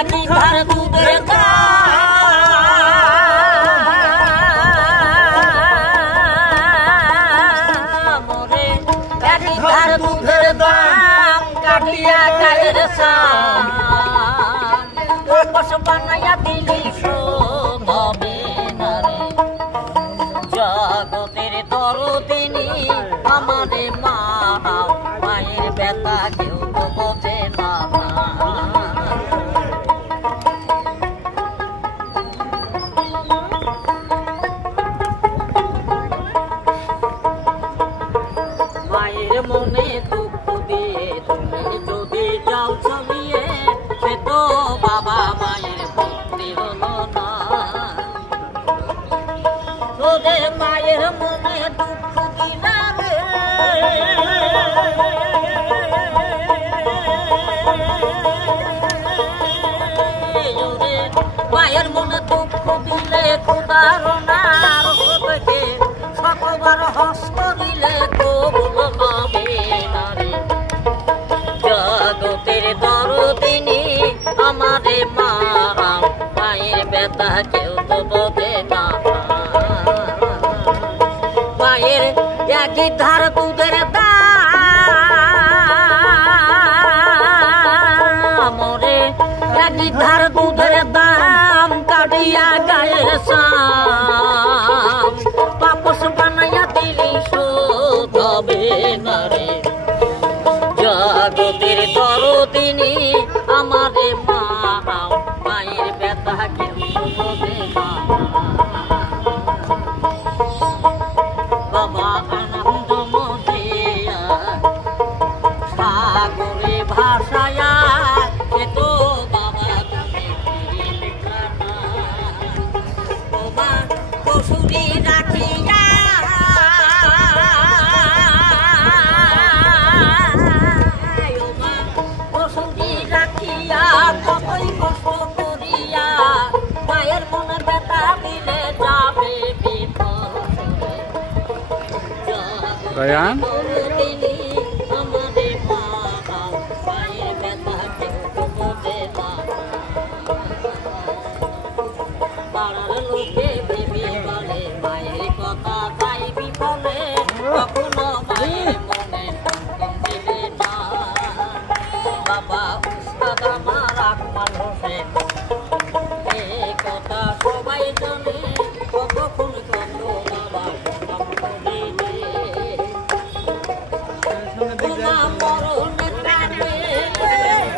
একই ধার দুধের দুধের দাম কাটিয়া গায়ের সাস বানাইয়া দিলি শোভবে না রে জগতের দরদিনী আমারে মা মায়ের ব্যথা কেউ তো বোঝে না মায়ের মনে দুঃখ দিয়ে তুমি যদি যাও ছড়িয়ে সে তো বাবা মায়ের ভক্তি হলো না তোদের মায়ের মনে দুঃখ দিলাম মায়ের মনে দুঃখ দিলে খোদার নার থেকে শতবার হস্ত দিলে কবুল হবে না রে জগতের দরদিনী আমারে মা মায়ের ব্যথা কেউ তো বোঝে না মায়ের একই ধার দুধের দাম রে একই ধার দুধের দাম কাটিয়া গায়ের সাম পাপস বানাইয়া দিলি শোধ হবে না রে জগতের দরদিনী আমারে মা মায়ের ব্যথা কেউ বোঝে না বাবা আনন্দ মজিয়া সাগরে ভাসায়া সে তো বাবা তুমি ঠিকানা তোমার কসুরি রাখিয়া কসুরি রাখিয়া কতই কষ্ট করিয়া মায়ের মনে ব্যথা দিলে যাবে বিপদ রায়ান আমাদের মা মায়ের ব্যথা কেউ বোঝে না পাড়ার লোকে ভেবে বলে মায়ের কথা তাই বিফলে কখনো মায়ের মনে কম দিলে না বাবা উস্তাদ আমার আকমাল হোসেন